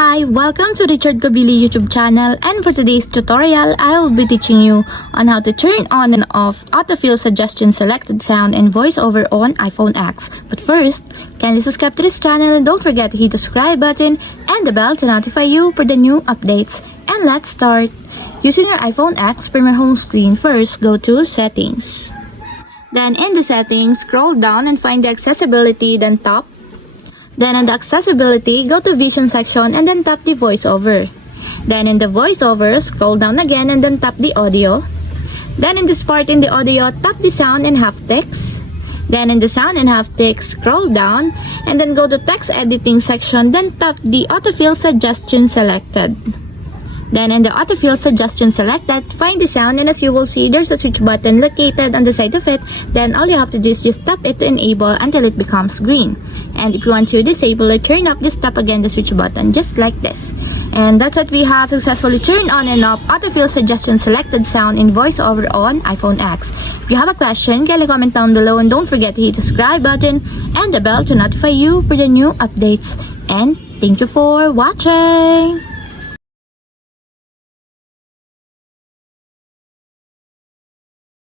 Hi, welcome to Richard Gabili YouTube channel, and for today's tutorial, I will be teaching you on how to turn on and off autofill suggestion selected sound and voiceover on iPhone X. But first, kindly subscribe to this channel and don't forget to hit the subscribe button and the bell to notify you for the new updates. And let's start. Using your iPhone X from your home screen, first go to Settings. Then in the settings, scroll down and find the accessibility, then tap. Then in the accessibility, go to vision section and then tap the voiceover. Then in the voiceover, scroll down again and then tap the audio. Then in this part in the audio, tap the sound and haptics. Then in the sound and haptics, scroll down and then go to text editing section, then tap the autofill suggestion selected. Then in the autofill suggestion selected, find the sound, and as you will see, there's a switch button located on the side of it. Then all you have to do is just tap it to enable until it becomes green. And if you want to disable or turn off, just tap again the switch button, just like this. And that's what we have successfully turned on and off autofill suggestion selected sound in voiceover on iPhone X. If you have a question, kindly comment down below and don't forget to hit the subscribe button and the bell to notify you for the new updates. And thank you for watching!